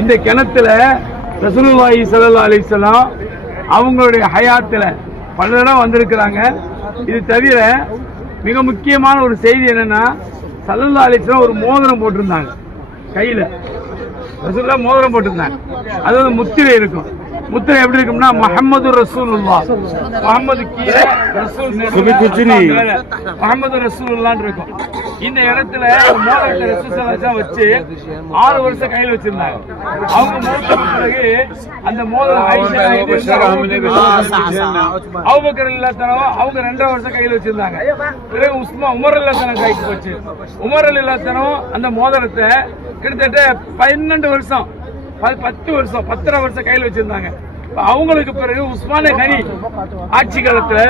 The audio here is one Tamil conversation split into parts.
இந்த கிணத்துல ரசூலுல்லாஹி ஸல்லல்லாஹு அலைஹி வஸல்லம் அவங்களுடைய ஹயாத்துல பல தடவை வந்திருக்கிறாங்க. இது தவிர மிக முக்கியமான ஒரு செய்தி என்னன்னா, ஸல்லல்லாஹு அலைஹி வஸல்லம் ஒரு மோதிரம் போட்டிருந்தாங்க கையில. ரசூலுல்லாஹ் மோதிரம் போட்டிருந்தாங்க. அது ஒரு முத்திரை இருக்கும். முத்திரை எப்படி இருக்கும்னா முஹம்மது ரசூலுல்லாஹ், முஹம்மது கீழே ரசூல் முஹம்மது ரசூலுல்லாஹ் இருக்கும். இந்த இடத்துல மோதிரத்தை ரசூலுல்லாஹ் வச்சு 6 வருஷம் கையில் வச்சிருந்தாங்க. அவங்க மௌத்துக்கு பிறகு அந்த மோதிரம் அபூபக்கர் ரலியல்லாஹு அவங்க 2.5 வருஷம் கையில் வச்சிருந்தாங்க. பிறகு உமர் ரலியல்லாஹு கைக்கு போச்சு. உமர் ரலியல்லாஹு அந்த மோதிரத்தை கிட்டத்தட்ட 12 வருஷம் 10 வருஷம் 10.5 வருஷம் கையில் வச்சிருந்தாங்க. அவங்களுக்கு பிறகு உஸ்மானே கனி ஆட்சி காலத்துல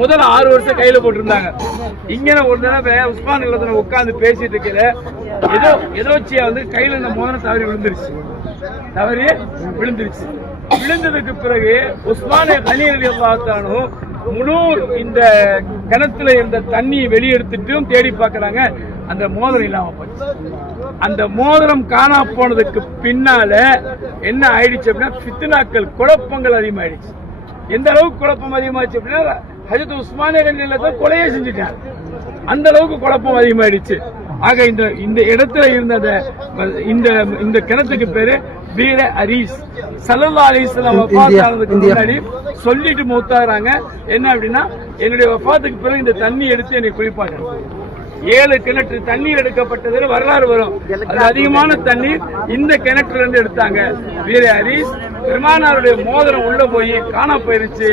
முதல்ல 6 வருஷம் கையில போட்டிருந்தாங்க. இங்க ஒரு தடவை உஸ்மான் இல்லத்துல உட்கார்ந்து பேசிட்டு இருக்கிற எதோச்சியா வந்து கையில இந்த மோதிரம் தவறி விழுந்துருச்சு. விழுந்ததுக்கு பிறகு உஸ்மானே கனி ரலியல்லாஹு அன்ஹு முழு இந்த கிணத்துல இருந்த தண்ணியை வெளியெடுத்துட்டும் தேடி பார்க்கறாங்க. அந்த மோதிரம் இல்லாம போச்சு. அந்த மோதிரம் காணா போனதுக்கு பின்னால என்ன ஆயிடுச்சு அப்படின்னா, ஃபித்னாக்கள் குழப்பங்கள் அதிகமாயிடுச்சு. எந்த அளவுக்கு குழப்பம் அதிகமாச்சு அப்படின்னா, ஹஜ்ரத் உஸ்மானே ரலியல்லாஹு கொலையே செஞ்சுட்டாங்க. அந்த அளவுக்கு குழப்பம் அதிகமாயிடுச்சு. ஆக இந்த இடத்துல இருந்த இந்த கிணத்துக்கு பேரு வீர அரீஸ். ஸல்லல்லாஹு அலைஹி வஸல்லம் வஃபாத் ஆனதுக்கு முன்னாடி சொல்லிட்டு மௌத்தாகிறாங்க. என்ன அப்படின்னா, என்னுடைய வஃபாத்துக்கு பிறகு இந்த தண்ணி எடுத்து என்னை குளிப்பாட்டணும். 7 கிணற்று தண்ணீர் எடுக்கப்பட்டது வரலாறு வரும். அது அதிகமான தண்ணீர் இந்த கிணற்றுல இருந்து எடுத்தாங்க. வீர அரீஸ் பெருமானாருடைய மோதிரம் உள்ள போய் காணா போயிருச்சு.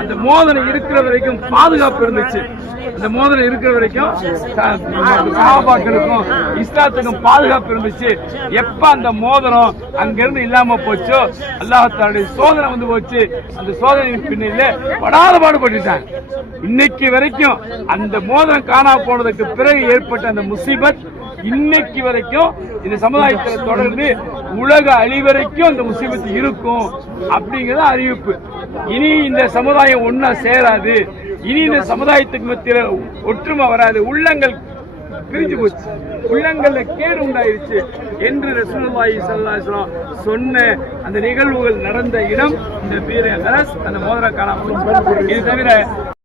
அந்த மோதிரம் இருக்கிற வரைக்கும் பாதுகாப்பு இருந்துச்சு. அந்த மோதிரம் இருக்கிற வரைக்கும் சஹாபாக்களுக்கும் இஸ்லாத்துக்கும் பாதுகாப்பு இருந்துச்சு. எப்ப அந்த மோதிரம் அங்கிருந்து இல்லாம போச்சோ, அல்லாஹ் தஆலாவுடைய சோதனை வந்து போச்சு. அந்த சோதனையின் பின்னில படாத பாடுபட்டுட்டாங்க. இன்னைக்கு வரைக்கும் அந்த மோதிரம் காணா போனதுக்கு பிறகு ஏற்பட்ட அந்த முசீபத் இன்னைக்கு வரைக்கும் இந்த சமுதாயத்தில் தொடர்ந்து உலக அழிவரைக்கும் அந்த முசீபத் இருக்கும் அப்படிங்கறது அறிவிப்பு. இனி இந்த சமுதாயம் ஒன்னா சேராது. இனி இந்த சமுதாயத்துக்கு மத்தியில ஒற்றுமை வராது. உள்ளங்கள் பிரிஞ்சு போச்சு. உள்ளங்கள்ல கேடு உண்டாயிருச்சு என்று ரசூலுல்லாஹி ஸல்லல்லாஹு அலைஹி வஸல்லம் சொன்ன அந்த நிகழ்வுகள் நடந்த இடம் இந்த வீர அரஸ். அந்த மோதிர காணாமல். இது தவிர